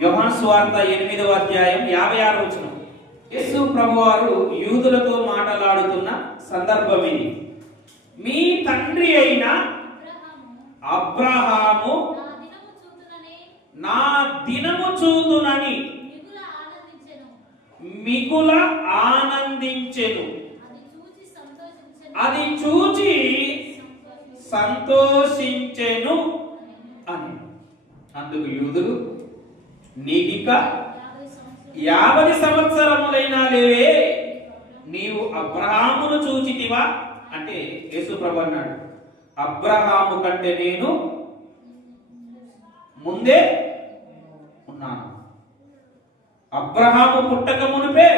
యోహాను సువార్త 8వ అధ్యాయం 56వ వచనం. యేసు ప్రభువారు యూదులతో మాట్లాడుతున్న సందర్భం ఇది. మీ తండ్రి అయిన అబ్రహాము నా దినము చూతునని మిగుల ఆనందించెను, అది చూచి సంతోషించెను అని. అందుకు యూదులు, నీకింకా 50 సంవత్సరములైనా లేవే, నీవు అబ్రహామును చూచితివా అంటే యేసు ప్రభు అన్నాడు, అబ్రహాము కంటే నేను ముందే ఉన్నాను. అబ్రహాము పుట్టక మునిపే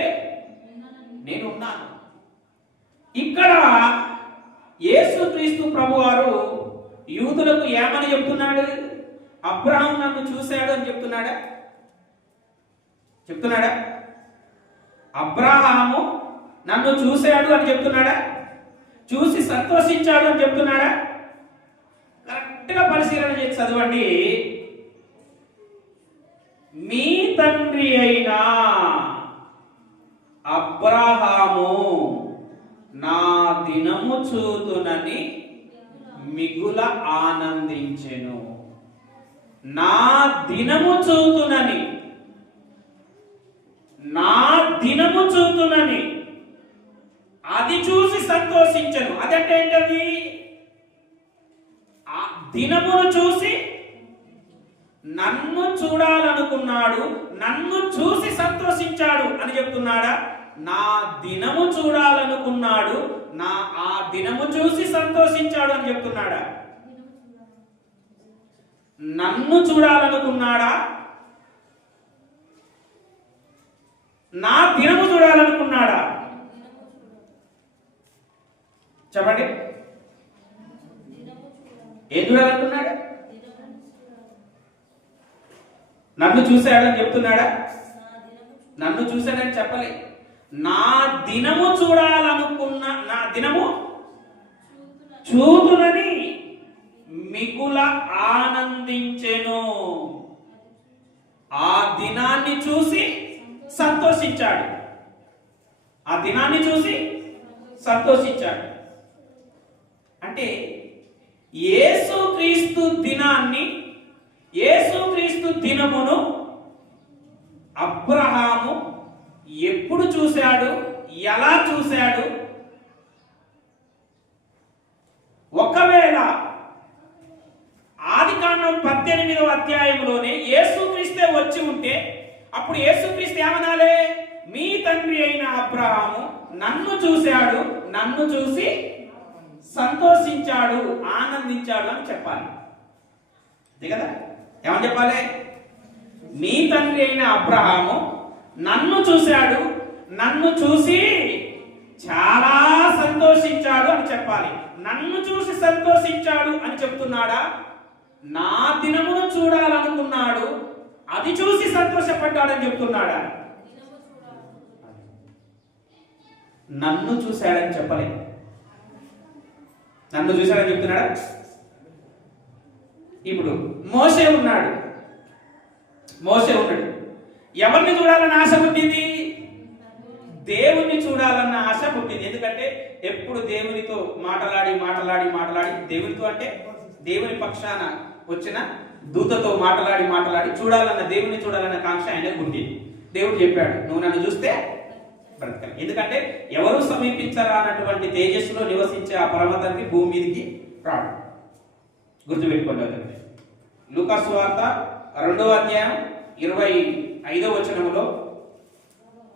నేను ఉన్నాను. ఇక్కడ యేసుక్రీస్తు ప్రభువారు యూదులకు ఏమని చెప్తున్నాడు? అబ్రహాము నన్ను చూశాడు అని చెప్తున్నాడా? అబ్రహాము నన్ను చూశాడు అని చెప్తున్నాడా? చూసి సంతోషించాడు అని చెప్తున్నాడా? కరెక్ట్గా పరిశీలన చేసి చదవండి. మీ తండ్రి అయిన అబ్రహాము నా దినము చూతునని మిగుల ఆనందించెను. నా దినము చూతునని, నా దినము చూతునని, అది చూసి సంతోషించను. అదంటే ఏంటది? ఆ దినమును చూసి నన్ను చూడాలనుకున్నాడు, నన్ను చూసి సంతోషించాడు అని చెప్తున్నాడా? నా దినము చూడాలనుకున్నాడు, ఆ దినము చూసి సంతోషించాడు అని చెప్తున్నాడా? నన్ను చూడాలనుకున్నాడా, నా దినము చూడాలనుకున్నాడా? చెప్పండి. ఏం చూడాలనుకున్నాడు? నన్ను చూశాడని చెప్తున్నాడా? నన్ను చూశాడని చెప్పలే. నా దినము చూడాలనుకున్న, నా దినము చూతునని మిగుల ఆనందించెను. ఆ దినాన్ని చూసి సంతోషించాడు. ఆ దినాన్ని చూసి సంతోషించాడు. అంటే యేసుక్రీస్తు దినాన్ని, యేసుక్రీస్తు దినమును అబ్రహాము ఎప్పుడు చూశాడు, ఎలా చూశాడు? ఒకవేళ ఆదికాండం 18వ అధ్యాయంలోనే యేసుక్రీస్తే వచ్చి ఉంటే అప్పుడు యేసుక్రీస్తు ఏమనాలే? మీ తండ్రి అయిన అబ్రహాము నన్ను చూశాడు, నన్ను చూసి సంతోషించాడు, ఆనందించాడు అని చెప్పాలి. అంతే కదా? ఏమని చెప్పాలి? మీ తండ్రి అయిన అబ్రహాము నన్ను చూశాడు, నన్ను చూసి చాలా సంతోషించాడు అని చెప్పాలి. నన్ను చూసి సంతోషించాడు అని చెప్తున్నాడా? నా దినమును చూడాలనుకున్నాడు, అది చూసి సంతోషపడ్డాడని చెప్తున్నాడా? నన్ను చూశాడని చెప్పలే. నన్ను చూశాడని చెప్తున్నాడా? ఇప్పుడు మోషే ఉన్నాడు. ఎవరిని చూడాలన్న ఆశ పుట్టింది? దేవుణ్ణి చూడాలన్న ఆశ పుట్టింది. ఎందుకంటే ఎప్పుడు దేవునితో మాట్లాడి దేవునితో అంటే దేవుని పక్షాన వచ్చిన దూతతో మాట్లాడి చూడాలన్న, దేవుని చూడాలన్న కాంక్ష ఆయన పుట్టింది. దేవుడు చెప్పాడు, నువ్వు నన్ను చూస్తే బ్రతకాలి. ఎందుకంటే ఎవరు సమీపించరా అన్నటువంటి తేజస్సులో నివసించే ఆ పరమతండ్రి భూమి మీదకి రాడు. గుర్తుపెట్టుకోండి. లూకా సువార్త 2వ అధ్యాయం 25వ వచనములో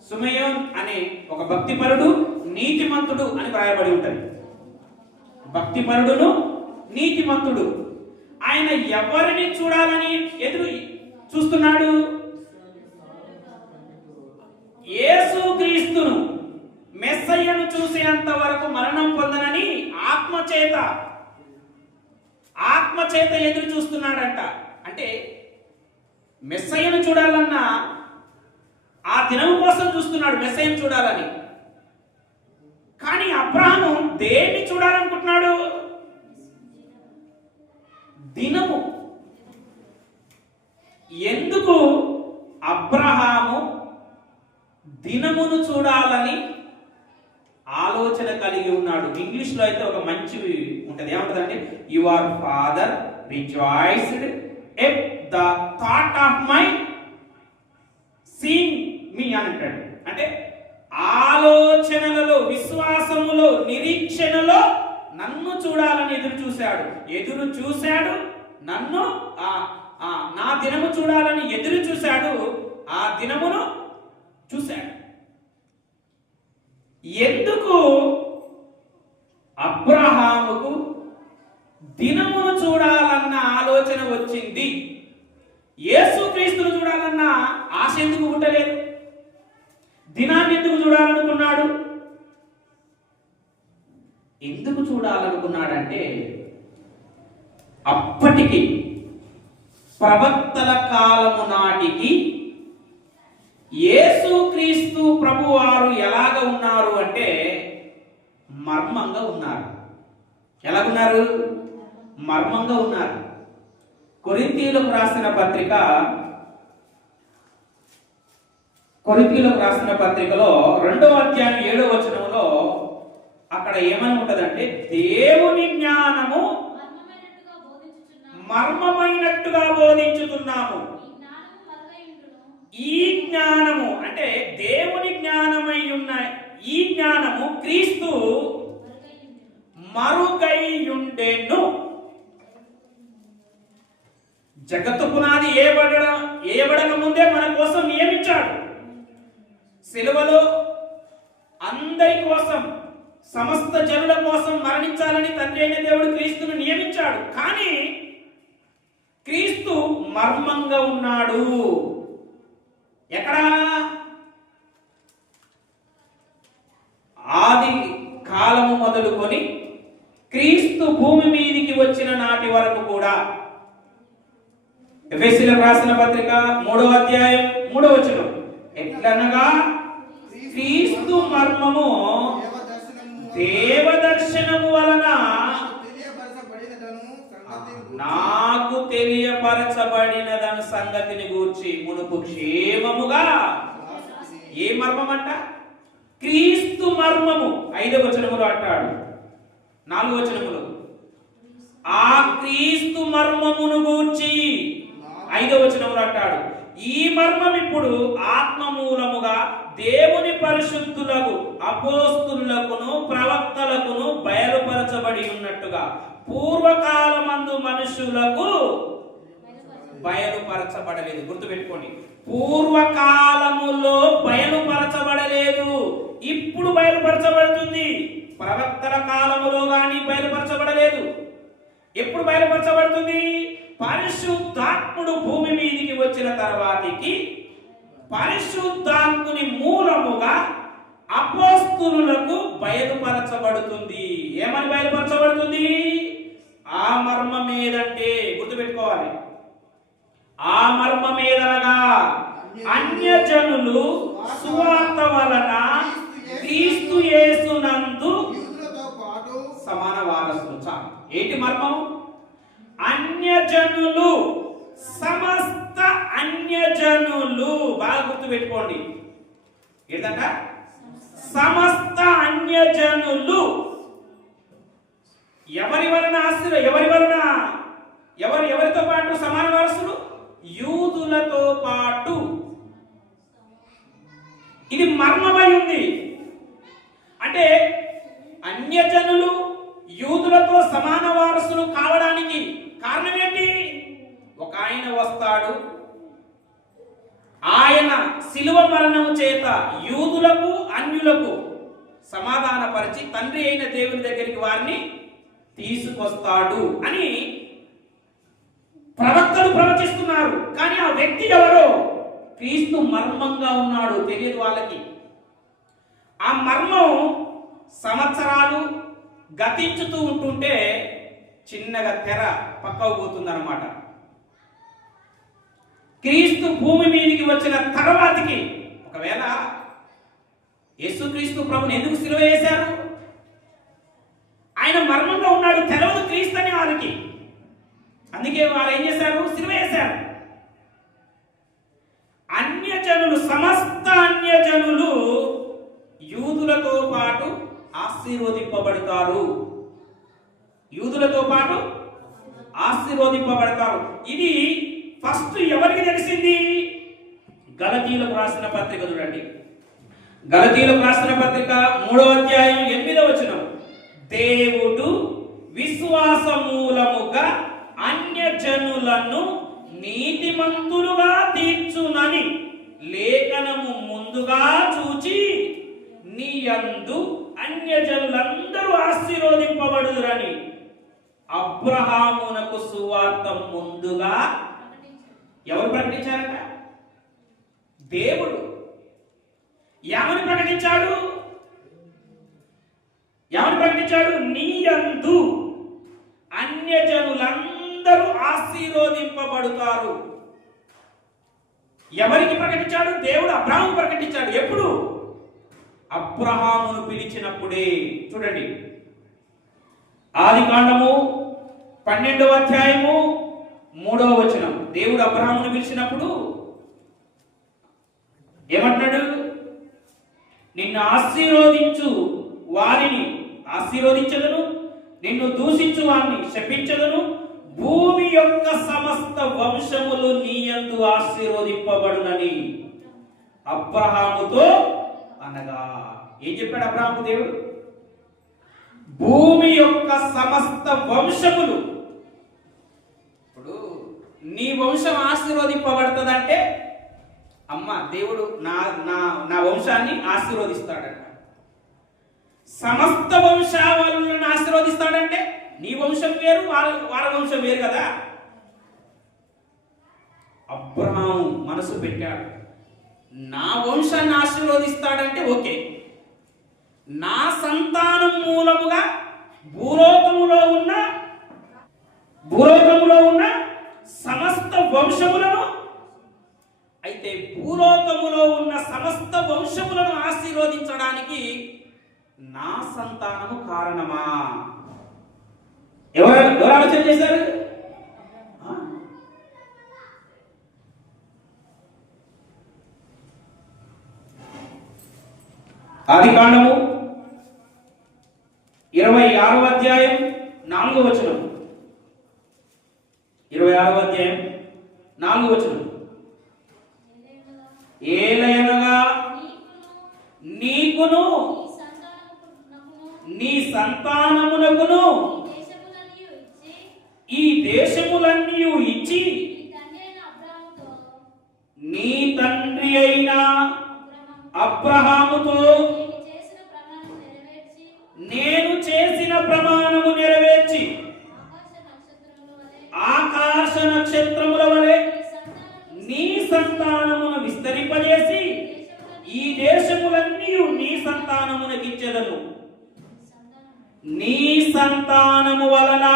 సుమయోన్ అనే ఒక భక్తిపరుడు, నీతిమంతుడు అని వ్రాయబడి ఉంటుంది. భక్తిపరుడును నీతిమంతుడు. ఆయన ఎవరిని చూడాలని ఎదురు చూస్తున్నాడు? యేసుక్రీస్తును, మెస్సయ్యను చూసేంత వరకు మరణం పొందనని ఆత్మచేత ఎదురు చూస్తున్నాడంట. అంటే మెస్సయ్యను చూడాలన్న ఆ దినం కోసం చూస్తున్నాడు, మెస్సయ్యను చూడాలని. కానీ అబ్రహాము దేన్ని చూడాలనుకుంటున్నాడు? దినము. ఎందుకు దినమును చూడాలని ఆలోచన కలిగి ఉన్నాడు. ఇంగ్లీష్లో అయితే ఒక మంచి ఉంటుంది, ఏమంటుందంటే your father rejoiced at the thought of my seeing me అని అంటాడు. అంటే ఆలోచనలలో, విశ్వాసములో, నిరీక్షణలో నన్ను చూడాలని ఎదురు చూశాడు. నన్ను నా దినము చూడాలని ఎదురు చూశాడు, ఆ దినమును చూశాడు. ఎందుకు అబ్రహాముకు దినమును చూడాలన్న ఆలోచన వచ్చింది? యేసుక్రీస్తును చూడాలన్న ఆశ ఎందుకు పుట్టలేదు? దినాన్ని ఎందుకు చూడాలనుకున్నాడు? ఎందుకు చూడాలనుకున్నాడంటే అప్పటికి ప్రవక్తల కాలము నాటికి యేసుక్రీస్తు ప్రభువారు ఎలాగ ఉన్నారు అంటే మర్మంగా ఉన్నారు. ఎలాగున్నారు? మర్మంగా ఉన్నారు. కొరింథీయులకు రాసిన పత్రికలో 2వ అధ్యాయం 7వ వచనంలో అక్కడ ఏమని ఉంటదంటే, దేవుని జ్ఞానము మర్మమైనట్టుగా బోధించుతున్నాము. ఈ జ్ఞానము అంటే దేవుని జ్ఞానమై ఉన్న ఈ జ్ఞానము క్రీస్తు మరుగైయుండెను. జగత్తు పునాది ఏయబడక ముందే మన కోసం నియమించాడు. సిలువలో అందరి కోసం, సమస్త జనుల కోసం మరణించాలని తండ్రి అయిన దేవుడు క్రీస్తును నియమించాడు. కానీ క్రీస్తు మర్మంగా ఉన్నాడు. ఎక్కడా? ఆది కాలము మొదలుకొని క్రీస్తు భూమి మీదికి వచ్చిన నాటి వరకు కూడా. ఎఫెసీయులకు రాసిన పత్రిక 3వ అధ్యాయం 3వ వచనం, ఎట్లనగా క్రీస్తు మర్మము దేవదర్శనము వలన నాకు తెలియపరచబడినదను సంగతిని గూర్చి మునుపు క్షేమముగా. ఏ మర్మం అంట? క్రీస్తు మర్మము. 5వ వచనములో అంటాడు, 4వ వచనములో ఆ క్రీస్తు మర్మమును గూర్చి 5వ వచనములో అంటాడు. ఈ మర్మం ఇప్పుడు ఆత్మ మూలముగా దేవుని పరిశుద్ధులకు, అపోస్తులకును, ప్రవక్తలకును బయలుపరచబడి ఉన్నట్టుగా పూర్వకాలమందు మనుషులకు బయలుపరచబడలేదు. గుర్తుపెట్టుకోండి, పూర్వకాలములో బయలుపరచబడలేదు, ఇప్పుడు బయలుపరచబడుతుంది. ప్రవక్తల కాలములో గాని బయలుపరచబడలేదు. ఎప్పుడు బయలుపరచబడుతుంది? పరిశుద్ధాత్ముడు భూమి మీదికి వచ్చిన తర్వాతికి పరిశుద్ధాత్ముని మూలముగా అపోస్తులులకు బయలుపరచబడుతుంది. ఏమని బయలుపరచబడుతుంది? ఆ మర్మం ఏదంటే గుర్తుపెట్టుకోవాలి, ఆ మర్మం ఏదనగా అన్యజనులు సువార్త వలన క్రీస్తు యేసునందు సమాన వారసులు. ఏంటి మర్మం? అన్యజనులు, సమస్త అన్యజనులు. బాగా గుర్తుపెట్టుకోండి, ఏంటంట? సమస్త అన్యజనులు. ఎవరితో పాటు సమాన వారసులు? యూదులతో పాటు. ఇది మర్మమై ఉంది. అంటే అన్యజనులు యూదులతో సమాన వారసులు కావడానికి కారణం ఏంటి? ఒక ఆయన వస్తాడు, ఆయన శిలువ మరణము చేత యూదులకు అన్యులకు సమాధానపరిచి తండ్రి అయిన దేవుని దగ్గరికి వారిని తీసుకొస్తాడు అని ప్రవక్తలు ప్రవచిస్తున్నారు. కానీ ఆ వ్యక్తి ఎవరో? క్రీస్తు మర్మంగా ఉన్నాడు, తెలియదు వాళ్ళకి. ఆ మర్మం సంవత్సరాలు గతించుతూ ఉంటుంటే చిన్నగా తెర పక్కకు పోతుందన్నమాట. క్రీస్తు భూమి మీదికి వచ్చిన తర్వాతికి, ఒకవేళ యేసుక్రీస్తు ప్రభుని ఎందుకు సిలువ వేశారు? ఆయన మర్మంగా ఉన్నాడు, తెలవదు క్రీస్తు అని వారికి. అందుకే వారు ఏం చేశారు? సిలువ వేశారు. అన్యజనులు, సమస్త అన్యజనులు ఆశీర్వదింపబడతారు. యూదులతో పాటు ఆశీర్వదింపబడతారు. ఇది ఫస్ట్ ఎవరికి తెలిసింది? గలతీయులకు రాసిన పత్రిక చూడండి. గలతీయులకు రాసిన పత్రిక 3వ అధ్యాయం 8వ వచనం. దేవుడు విశ్వాస మూలముగా అన్యజనులను నీతిమంతులుగా తీర్చునని లేఖనము ముందుగా చూచి నీ యందు అన్యజనులందరూ ఆశీర్వదింపబడుదురని అబ్రహామునకు సువార్త ముందుగా ఎవరు ప్రకటించారట? దేవుడు. ఏమని ప్రకటించాడు? ఏమని ప్రకటించాడు? నీ యందు అన్యజనులందరూ ఆశీర్వదింపబడతారు. ఎవరికి ప్రకటించాడు? దేవుడు అబ్రహాము ప్రకటించాడు. ఎప్పుడు? అబ్రహామును పిలిచినప్పుడే. చూడండి, ఆదికాండము 12వ అధ్యాయము 3వ వచనం. దేవుడు అబ్రహామును పిలిచినప్పుడు ఏమంటాడు? నిన్ను ఆశీర్వదించు వారిని ఆశీర్వదించదను, నిన్ను దూషించు వారిని శపించదను, భూమి యొక్క సమస్త వంశములు నీ యందు ఆశీర్వదింపబడునని అబ్రహాముతో అనగా. ఏం చెప్పాడు అబ్రహాము దేవుడు? భూమి యొక్క సమస్త వంశములు. ఇప్పుడు నీ వంశం ఆశీర్వదింపబడుతుందంటే అమ్మ దేవుడు నా నా నా వంశాన్ని ఆశీర్వదిస్తాడంట. సమస్త వంశావళులను ఆశీర్వదిస్తాడంటే నీ వంశం వేరు, వారి వంశం వేరు కదా. అబ్రహాము మనసు పెట్టాడు, నా వంశాన్ని ఆశీర్వదిస్తాడంటే ఓకే, నా సంతానం మూలముగా భూలోకములో ఉన్న సమస్త వంశములను, అయితే భూలోకములో ఉన్న సమస్త వంశములను ఆశీర్వదించడానికి నా సంతానము కారణమా? ఎవరు ఆలోచన చేశారు? ఆదికాండము 26వ అధ్యాయం 4వ వచనం. 26వ అధ్యాయం 4వ వచనం. ఏలయనగా నీకును నీ సంతానమునకును ఈ దేశములన్నీ ఇచ్చి నీ తండ్రి అయిన అబ్రహాముతో నేను చేసిన ప్రమాణము నెరవేర్చి ఆకాశ నక్షత్రముల వలె నీ సంతానమును విస్తరింపజేసి ఈ దేశములన్నీ నీ సంతానమునకు ఇచ్చెదను. నీ సంతానము వలన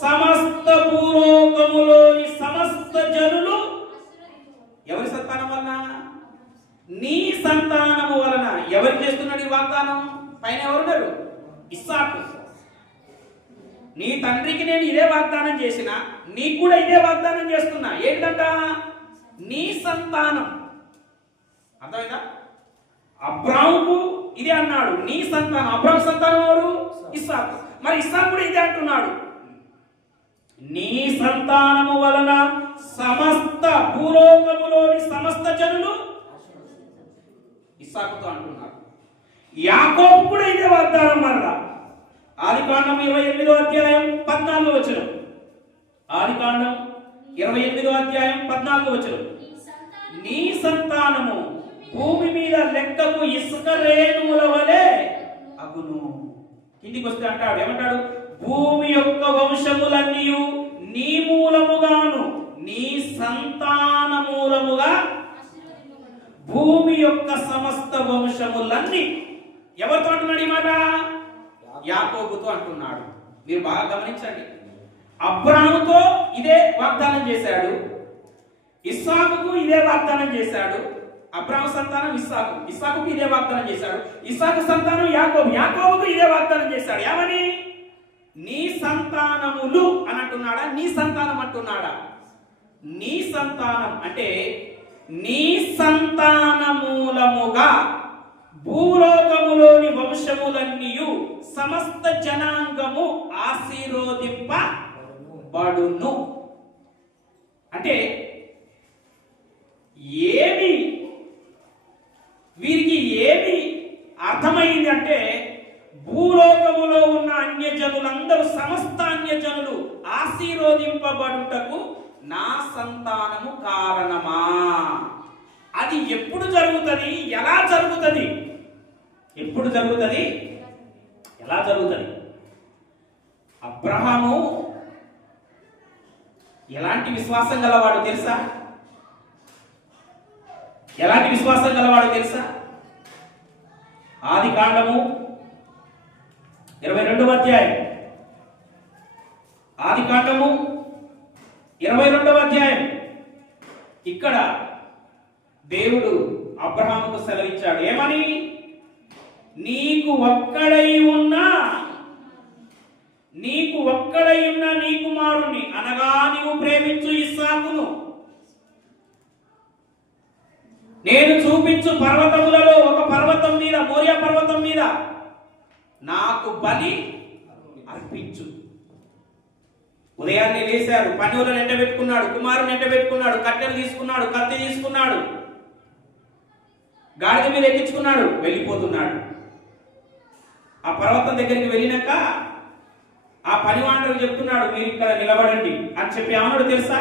సమస్త భూలోకములోని సమస్త జనులు. ఎవరి సంతానం వలన? నీ సంతానము వలన. ఎవరు చేస్తున్నాడు ఈ వాగ్దానం? పైన ఎవరున్నారు? ఇస్సాకు. నీ తండ్రికి నేను ఇదే వాగ్దానం చేసిన, నీకు కూడా ఇదే వాగ్దానం చేస్తున్నా. ఏంటంట? నీ సంతానం. అర్థమైందా? అబ్రాహాముకు ఇదే అన్నాడు, నీ సంతానం. అబ్రాహాము సంతానం ఎవరు? ఇస్సాకు. మరి ఇస్సాకు కూడా ఇదే అంటున్నాడు, నీ సంతానము వలన సమస్త భూలోకములోని సమస్త జనులు. ఇస్సాకుతో అంటున్నాడు. యాకోబు కూడా ఇదే వాగ్దానం. మరలా ఆదికాండం 28వ అధ్యాయం 14వ వచనం. ఆదికాండం 28వ అధ్యాయం 14వ వచనం. నీ సంతానము భూమి మీద లెక్కకు ఇసుక రేణువుల వలె అగును. కిందికి వస్తే అంటాడు, ఏమంటాడు? భూమి యొక్క వంశములన్నీ నీ మూలముగాను నీ సంతాన మూలముగా. భూమి యొక్క సమస్త వంశములన్నీ ఎవరితో అంటున్నాడు ఈ మాట? యాకోబుతో అంటున్నాడు. మీరు బాగా గమనించండి. అబ్రాహాముతో ఇదే వాగ్దానం చేశాడు, ఇస్సాకుకు ఇదే వాగ్దానం చేశాడు. అబ్రాహాము సంతానం ఇస్సాకు, ఇస్సాకుకు ఇదే వాగ్దానం చేశాడు. ఇస్సాకు సంతానం యాకోబు, యాకోబుకు ఇదే వాగ్దానం చేశాడు. ఏమని? నీ సంతానములు అని అంటున్నాడా? నీ సంతానం అంటున్నాడా? నీ సంతానం అంటే నీ సంతానమూలముగా భూలోకములోని వంశములన్నీయు సమస్త జనాంగము ఆశీర్వదింపబడును. అంటే వీరికి ఏమి అర్థమైంది అంటే, భూలోకములో ఉన్న అన్యజనులందరూ, సమస్త అన్యజనులు ఆశీర్వదింపబడుటకు నా సంతానము కారణమా? అది ఎప్పుడు జరుగుతుంది? ఎలా జరుగుతుంది? ఎప్పుడు జరుగుతుంది? ఎలా జరుగుతుంది? అబ్రహాము ఎలాంటి విశ్వాసం గలవాడు తెలుసా? ఎలాంటి విశ్వాసం గలవాడు తెలుసా? ఆదికాండము 22వ అధ్యాయం, ఆదికాండము 22వ అధ్యాయం. ఇక్కడ దేవుడు అబ్రహాముకు సెలవిచ్చాడు. ఏమని? నీకు ఒక్కడై ఉన్న నీ కుమారుణ్ణి, అనగా నీవు ప్రేమించు ఇస్సాకును నేను చూపించు పర్వతములలో ఒక పర్వతం మీద, మోరియా పర్వతం మీద నాకు బలి అర్పించు. ఉదయాన్నే లేశాడు, పనులను ఎండబెట్టుకున్నాడు, కుమారుని ఎండబెట్టుకున్నాడు, కట్టెలు తీసుకున్నాడు, కత్తి తీసుకున్నాడు, గాడిద మీద ఎక్కించుకున్నాడు, వెళ్ళిపోతున్నాడు. ఆ పర్వతం దగ్గరికి వెళ్ళినాక ఆ పనివాడు చెప్తున్నాడు, మీరు ఇక్కడ నిలబడండి అని చెప్పి ఏమన్నాడు తెలుసా?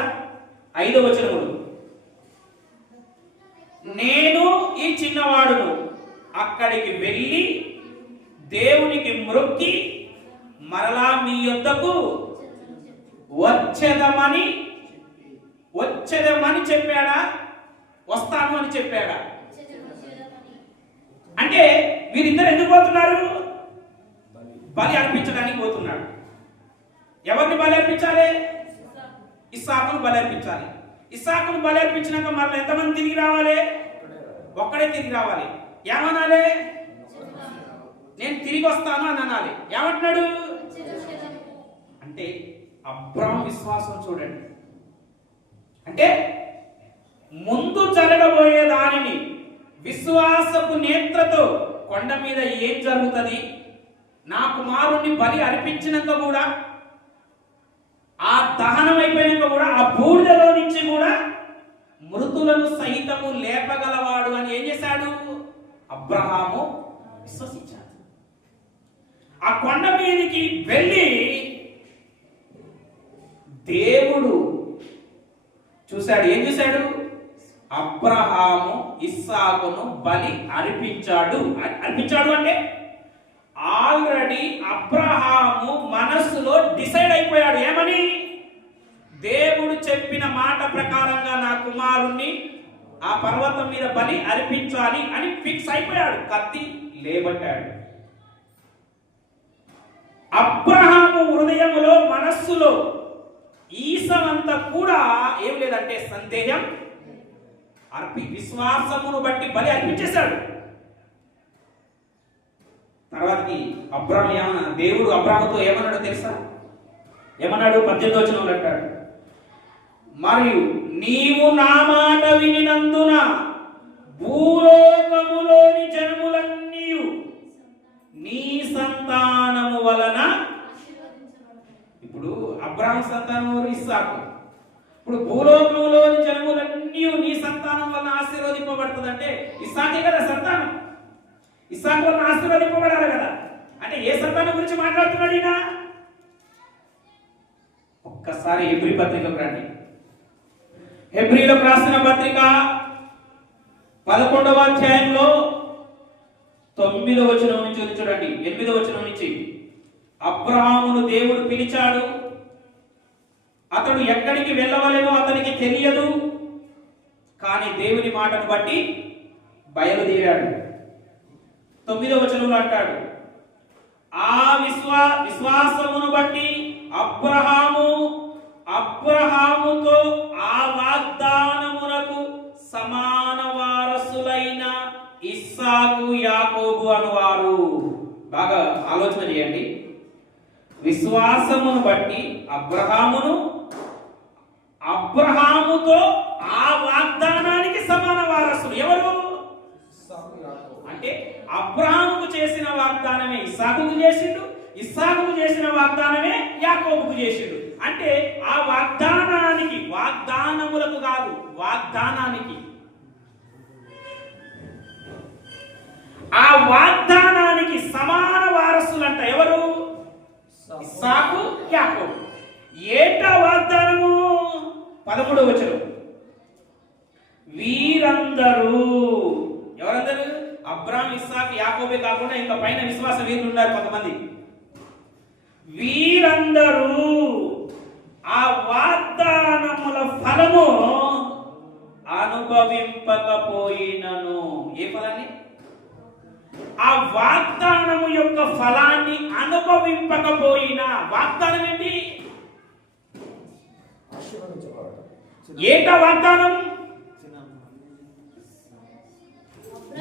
5వ వచనములు, నేను ఈ చిన్నవాడును అక్కడికి వెళ్ళి దేవునికి మ్రొక్కి మరలా మీ యొద్దకు వచ్చేదమని చెప్పాడా? వస్తాను అని చెప్పాడా? అంటే వీరిద్దరు ఎందుకు పోతున్నారు? బలి అర్పించడానికి పోతున్నాడు. ఎవరిని బలి అర్పించాలి? ఇస్సాకును బలి అర్పించాలి. ఇస్సాకును బలి అర్పించినాక మరలా ఎంతమంది తిరిగి రావాలి? ఒక్కడే తిరిగి రావాలి. ఏమనాలి? నేను తిరిగి వస్తాను అని అనాలి. ఏమంటున్నాడు అంటే, అబ్రహాము విశ్వాసం చూడండి. అంటే ముందు జరగబోయే దానిని విశ్వాసపు నేత్రతో, కొండ మీద ఏం జరుగుతుంది, నా కుమారుణ్ణి బలి అర్పించినాక కూడా, ఆ దహనం అయిపోయినాక కూడా, ఆ బూడిదలో నుంచి కూడా మృతులను సహితము లేపగలవాడు అని ఏం చేశాడు? అబ్రహాము విశ్వసించాడు. ఆ కొండ మీదకి వెళ్ళి దేవుడు చూశాడు. ఏం చూశాడు? అబ్రహాము ఇస్సాకును బలి అర్పించాడు. అర్పించాడు అంటే ఆల్రెడీ అబ్రహాము మనస్సులో డిసైడ్ అయిపోయాడు. ఏమని? దేవుడు చెప్పిన మాట ప్రకారంగా నా కుమారుణ్ణి ఆ పర్వతం మీద బలి అర్పించాలి అని ఫిక్స్ అయిపోయాడు. కత్తి లేబట్టాడు. అబ్రహాము హృదయములో, మనస్సులో ఈసమంతా కూడా ఏం లేదంటే సందేహం, విశ్వాసమును బట్టి బలి అర్పించేశాడు. తర్వాతకి దేవుడు అబ్రహాముతో ఏమన్నాడో తెలుసా? ఏమన్నాడు? 18వ వచనంలో అంటాడు, మరియు నీవు నా మాట వినినందున భూలోకములోని జనములన్నీ నీ సంతానము వలన. ఇప్పుడు అబ్రహాము సంతానం ఇస్సాకు. ఇప్పుడు భూలోకములోని జనములన్నీ నీ సంతానం వలన ఆశీర్వదింపబడుతుందంటే ఇస్సాకే కదా సంతానం. ఇస్సాకు వలన ఆశీర్వదింపబడాలి కదా. అంటే ఏ సంతానం గురించి మాట్లాడుతున్నాడు ఈయన? ఒక్కసారి హెబ్రీ పత్రికకు రండి. హెబ్రీలకు రాసిన పత్రిక 11వ అధ్యాయంలో 9వ వచనం నుంచి చూడండి. 8వ వచనం నుంచి, అబ్రహామును దేవుడు పిలిచాడు, అతడు ఎక్కడికి వెళ్ళవలెనో అతనికి తెలియదు, కానీ దేవుని మాటను బట్టి బయలుదేరాడు. 9వ వచనంలో అంటాడు, ఆ విశ్వాసమును బట్టి అబ్రహాముతో ఆ వాగ్దానమునకు సమాన వారసులైన ఇస్సాకు, యాకోబు అనువారు. బాగా ఆలోచన చేయండి. విశ్వాసమును బట్టి అబ్రహాముతో ఆ వాగ్దానానికి సమాన వారసులు ఎవరు? అంటే అబ్రాహాముకు చేసిన వాగ్దానమే ఇస్సాకుకు చేసిండు, ఇస్సాకుకు చేసిన వాగ్దానమే యాకోబుకు చేసిండు. అంటే ఆ వాగ్దానానికి, వాగ్దానములకు కాదు, వాగ్దానానికి, ఆ వాగ్దానానికి సమాన వారసులంట. ఎవరు? ఇస్సాకు, యాకోబు. ఏటా వాగ్దానము? 13వ వచనం. వీరందరూ, ఎవరందరూ? అబ్రాహాం, ఇస్సాకు, యాకోబే కాకుండా ఇంకా పైన విశ్వాస వీరులు ఉన్నారు కొంతమంది. వీరందరూ ఆ వాగ్దానముల ఫలము అనుభవింపకపోయినను. ఏ ఫలాన్ని? ఆ వాగ్దానము యొక్క ఫలాన్ని అనుభవింపకపోయినా. వాగ్దానం ఏంటి? ఏటా వాగ్దానం?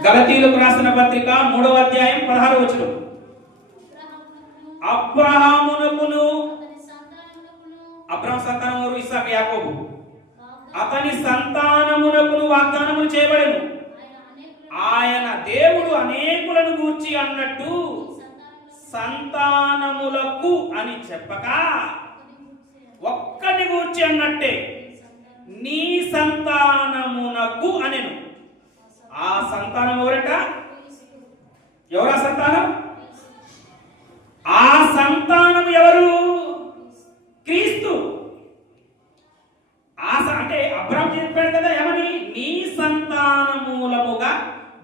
గలతీయులకు రాసిన పత్రిక 3వ అధ్యాయం 16వ వచనం. అబ్రహామునకును, అబ్రహాం సంతానం ఎవరు? ఇస్సాకు, యాకోబు. అతని సంతానమునకును వాగ్దానములు చేయబడెను. ఆయన దేవుడు అనేకులను గూర్చి అన్నట్టు సంతానములకు అని చెప్పక ఒక్కని గూర్చి అన్నట్టే నీ సంతానమునకు అనెను. ఆ సంతానం ఎవరట? ఎవరా సంతానం? ఆ సంతానం ఎవరు? క్రీస్తు. అంటే అబ్రాహాము చెప్పాడు కదా, ఏమని? నీ సంతానమూలముగా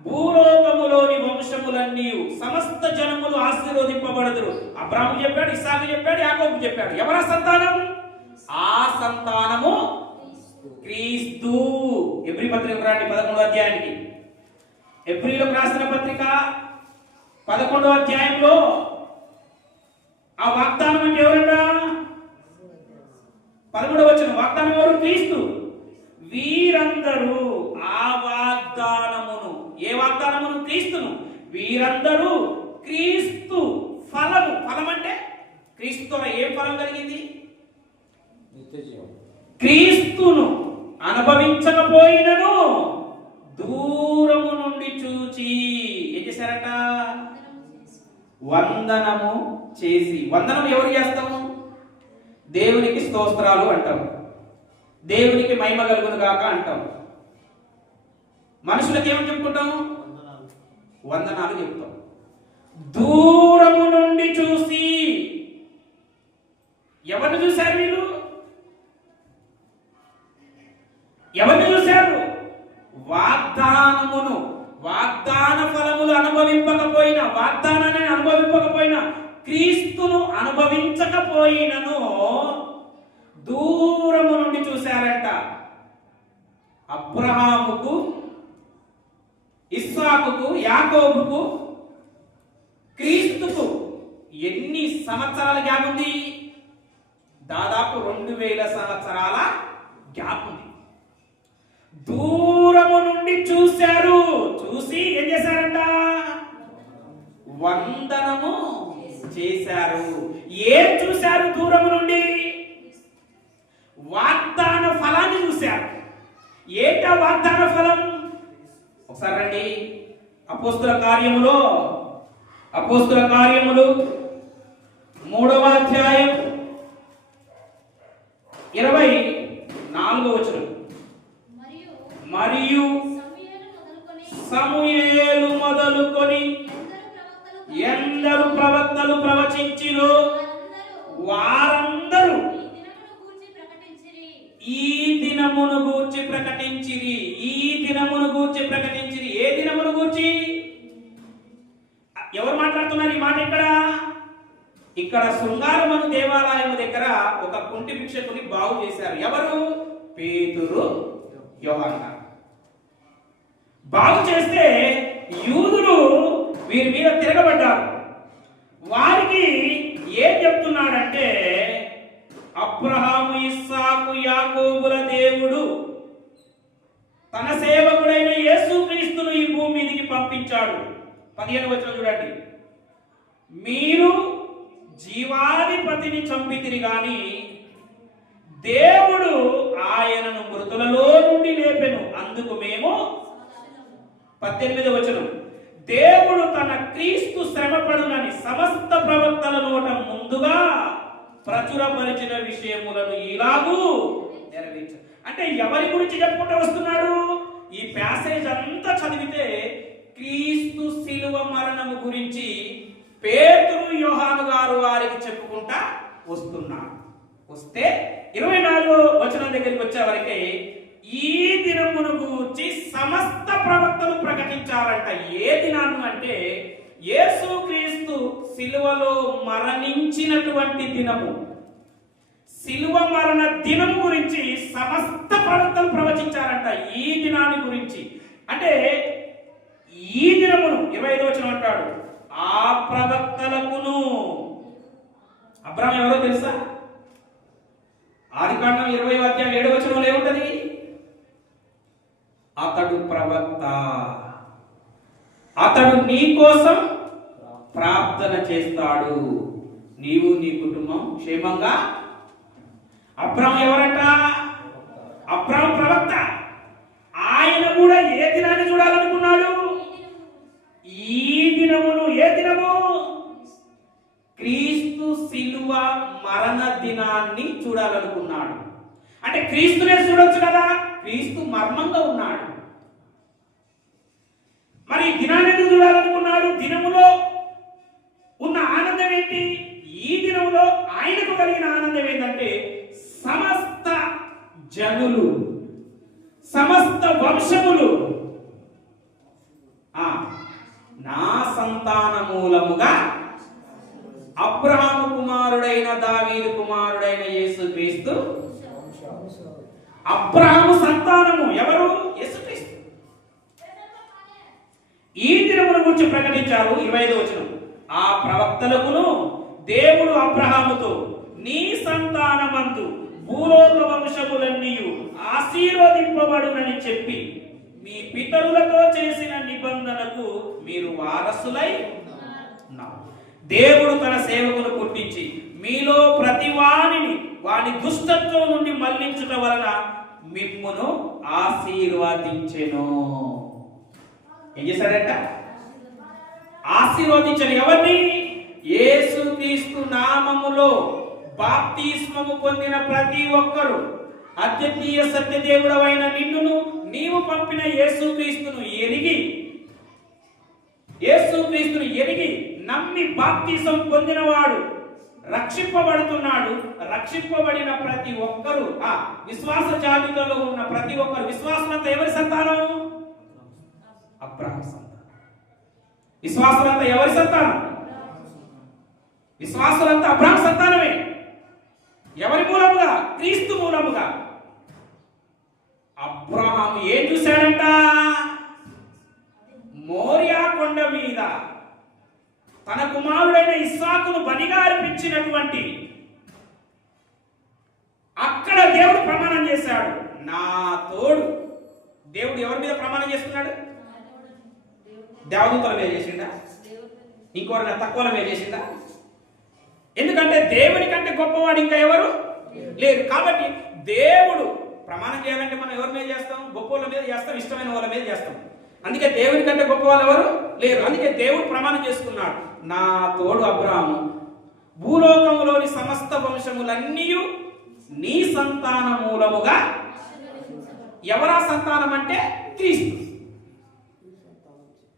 భూలోకములోని వంశములన్నీ సమస్త జనములు ఆశీర్వదింపబడుదురు. అబ్రాహాము చెప్పాడు, ఇస్సాకు చెప్పాడు, యాకోబు చెప్పాడు. ఎవరా సంతానం? ఆ సంతానము క్రీస్తు. ఎబ్రీ పత్రిక రండి 11వ అధ్యాయానికి. ఎబ్రీలకు రాసిన పత్రిక 11వ అధ్యాయంలో ఆ వాగ్దానం అంటే ఎవరట? 13వ వచనం. వాగ్దానం ఎవరు? క్రీస్తు. వీరందరూ ఆ వాగ్దానమును, ఏ వాగ్దానమును? క్రీస్తును. వీరందరూ క్రీస్తు ఫలము. ఫలం అంటే క్రీస్తుతో ఏం ఫలం కలిగింది? క్రీస్తును అనుభవించకపోయినను దూరము నుండి చూచి ఏం చేశారట? వందనము చేసి. వందనం ఎవరు చేస్తాము? దేవునికి స్తోత్రాలు అంటాం, దేవునికి మహిమ కలుగును గాక అంటాం. మనుషులకు ఏమని చెప్పుకుంటాము? వందనాలు చెప్తాం. దూరము నుండి చూసి. ఎవరిని చూశారు వీళ్ళు? ఎవరిని చూశారు? వాగ్దానమును, వాగ్దాన ఫలములు అనుభవింపకపోయినా, వాగ్దానాన్ని అనుభవింపకపోయినా, క్రీస్తును అనుభవించకపోయినను దూరము నుండి చూశారంట. అబ్రహాముకు, ఇస్సాకుకు, యాకోబుకు, క్రీస్తుకు ఎన్ని సంవత్సరాల గ్యాప్ ఉంది? దాదాపు 2000 సంవత్సరాల గ్యాప్ ఉంది. దూరము నుండి చూశారు. చూసి ఏం చేశారంట? వందనము చేశారు. ఏం చూశారు? దూరము నుండి వాగ్దాన ఫలాన్ని చూశారు. ఏటా వాగ్దాన ఫలం? ఒకసారి రండి అపోస్తుల కార్యములు 3వ అధ్యాయం 24వ వచనం. మరియు సమూయేలు మొదలుకొని ఎందరు ప్రవక్తలు ప్రవచించిరో వారందరూ ఈ దినమును గూర్చి ప్రకటించిరి. ఈ దినమును గూర్చి ప్రకటించిరి. ఏ దినమును గూర్చి? ఎవరు మాట్లాడుతున్నారు ఈ మాట? ఇక్కడ శృంగారమను దేవాలయం దగ్గర ఒక కుంటి భిక్షకుని బాగు చేశారు. ఎవరు? పేతురు, యోహాను. బాగు చేస్తే యూదులు వీరి మీద తిరగబడ్డారు. వారికి ఏం చెప్తున్నాడంటే, అబ్రహాము, ఇస్సాకు, యాకోబుల దేవుడు తన సేవకుడైన యేసుక్రీస్తును ఈ భూమి మీదకి పంపించాడు. 15వ వచనం చూడండి. మీరు జీవాధిపతిని చంపితిరి గాని దేవుడు ఆయనను మృతులలో నుండి లేపెను. అందుకు మేము 18వ వచనం. దేవుడు తన క్రీస్తు శ్రమపడునని సమస్త ప్రవక్తల నోట ముందుగా ప్రచురపరిచిన విషయములను ఇలాగూ నెరవేర్చారు. అంటే ఎవరి గురించి చెప్పుకుంటూ వస్తున్నాడు? ఈ ప్యాసేజ్ అంతా చదివితే క్రీస్తు శిలువ మరణము గురించి పేతురు, యోహాను గారు వారికి చెప్పుకుంటా వస్తున్నారు. వస్తే 24వ వచనం దగ్గరికి వచ్చేవరకే ఈ దినమును గూర్చి సమస్త ప్రవక్తలు ప్రకటించారంట. ఏ దినాన్ని అంటే యేసుక్రీస్తు సిలువలో మరణించినటువంటి దినము, సిలువ మరణ దినం గురించి సమస్త ప్రవక్తలు ప్రవచించారంట. ఈ దినాన్ని గురించి అంటే ఈ దినమును 25వ వచనం అంటాడు, ఆ ప్రవక్తలకును. అబ్రాహాం ఎవరో తెలుసా? ఆదికాండం 20వ అధ్యాయం 7వ వచనంలో ఏముంటది? అతడు ప్రవక్త, అతడు నీ కోసం ప్రార్థన చేస్తాడు, నీవు నీ కుటుంబం క్షేమంగా. అబ్రాహాం ఎవరంట? అబ్రాహాం ప్రవక్త. ఆయన కూడా ఏ దినాన్ని చూడాలనుకున్నాడు? ఈ దినమును. ఏ దినము? క్రీస్తు శిలువ మరణ దినాన్ని చూడాలనుకున్నాడు. అంటే క్రీస్తునే చూడొచ్చు కదా, క్రీస్తు మర్మంగా ఉన్నాడు. మరి దినాన్ని ఎందుకు చూడాలనుకున్నాడు? దినములో ఉన్న ఆనందం ఏంటి? ఈ దినములో ఆయనకు కలిగిన ఆనందం ఏంటంటే సమస్త జనులు, సమస్త వంశములు నా సంతాన మూలముగా అబ్రహాము కుమారుడైన దావీదు కుమారుడైన యేసుక్రీస్తు. అబ్రహాము సంతానము ఎవరు? యేసుక్రీస్తు. ఈ దినమును గురించి ప్రకటించారు. 25వ వచనం, ఆ ప్రవక్తలకును దేవుడు అబ్రహాముతో నీ సంతానమందు భూలోక వంశములన్నీ ఆశీర్వదింపబడునని చెప్పి మీ పితరులతో చేసిన నిబంధనకు మీరు వారసులై ఉన్నారు. దేవుడు తన సేవకును పుట్టించి మీలో ప్రతి వాని దుష్టత్వం నుండి మళ్లించుట వలన మిమ్మును ఆశీర్వదించెను. ఏం చేశాడంట? ఆశీర్వదించను. ఎవరిని? యేసుక్రీస్తు నామములో బాప్తిస్మము పొందిన ప్రతి ఒక్కరు, అద్వితీయ సత్యదేవుడవైన నిన్నును నీవు పంపిన యేసుక్రీస్తును ఎరిగి నమ్మి బాప్తిసం పొందినవాడు రక్షింపబడుతున్నాడు. రక్షింపబడిన ప్రతి ఒక్కరు, ఆ విశ్వాస జాబితాలో ఉన్న ప్రతి ఒక్కరు, విశ్వాసులంతా ఎవరి సంతానం? అబ్రహాము సంతానం. విశ్వాసులంతా ఎవరి సంతానం? విశ్వాసులంతా అబ్రహాము సంతానమే. ఎవరి మూలముగా? క్రీస్తు మూలముగా. అబ్రహాము ఏం చూశాడంట? మోరియా కొండ మీద తన కుమారుడైన ఇస్సాకును బలిగా అర్పించినటువంటి అక్కడ దేవుడు ప్రమాణం చేశాడు, నా తోడు. దేవుడు ఎవరి మీద ప్రమాణం చేస్తున్నాడు? దేవదూతల మీద చేసిండా? ఇంకోటి తక్కువల మీద చేసిండా? ఎందుకంటే దేవుని కంటే గొప్పవాడు ఇంకా ఎవరు లేరు. కాబట్టి దేవుడు ప్రమాణం చేయాలంటే మనం ఎవరి మీద చేస్తాం? గొప్ప వాళ్ళ మీద చేస్తాం, ఇష్టమైన వాళ్ళ మీద చేస్తాం. అందుకే దేవుని కంటే గొప్ప వాళ్ళు ఎవరు లేరు. అందుకే దేవుడు ప్రమాణం చేసుకున్నాడు, నా తోడు అబ్రాహాము భూలోకములోని సమస్త వంశములన్నీ నీ సంతాన మూలముగా. ఎవరా సంతానం అంటే? క్రీస్తు.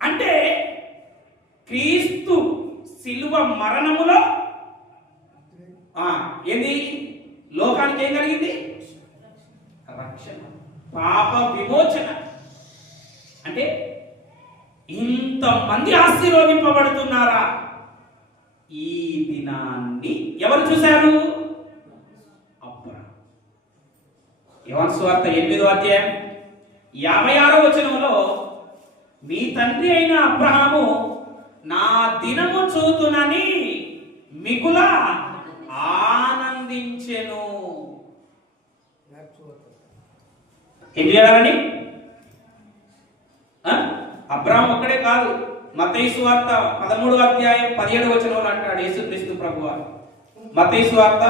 అంటే క్రీస్తు శిలువ మరణములో ఏంది? లోకానికి ఏం కలిగింది? రక్షణ, పాప విమోచన. అంటే ఇంతమంది ఆశీర్వదింపబడుతున్నారా? ఈ దినాన్ని ఎవరు చూశారు? అబ్రహాము. యోహాను సువార్త 8వ అధ్యాయం 56వ వచనంలో మీ తండ్రి అయిన అబ్రహాము నా దినము చూతునని మిగుల ఆనందించెను. ఏం చేయాలని? అబ్రహాం ఒక్కడే కాదు, మత్తయి సువార్త 13వ అధ్యాయం 17వ వచనంలో అంటాడు యేసుక్రీస్తు ప్రభువారు. మత్తయి సువార్త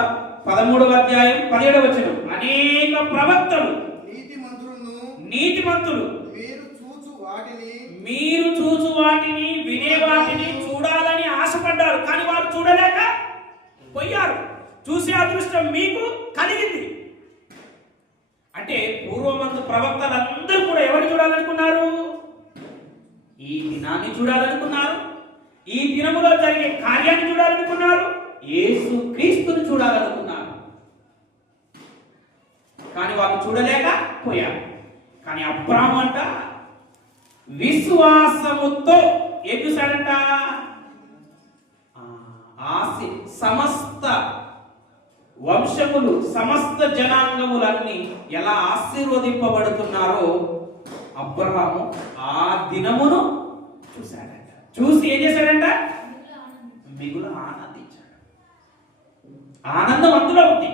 13వ అధ్యాయం 17వ వచనం, అనేక ప్రవక్తలు నీతిమంతులు మీరు చూచు వాటిని వాటిని వినే వాటిని చూడాలని ఆశపడ్డారు, కానీ వారు చూడలేక పోయారు. చూసే అదృష్టం మీకు కలిగింది. అంటే పూర్వమందు ప్రవక్తలందరూ కూడా ఎవరిని చూడాలనుకున్నారు? ఈ దినాన్ని చూడాలనుకున్నారు, ఈ దినములో జరిగే కార్యాన్ని చూడాలనుకున్నారు, యేసు క్రీస్తుని చూడాలనుకున్నారు. కానీ వాళ్ళు చూడలేక పోయారు. కానీ అబ్రాహాము అంట విశ్వాసముతో ఏం చూశాడంట? సమస్త వంశములు, సమస్త జనాంగములన్నీ ఎలా ఆశీర్వదింపబడుతున్నారో అబ్రహాము ఆ దినమును చూశాడంట. చూసి ఏం చేశాడంట? మిగుల ఆనందించాడు. ఆనందం అందులో ఉంది.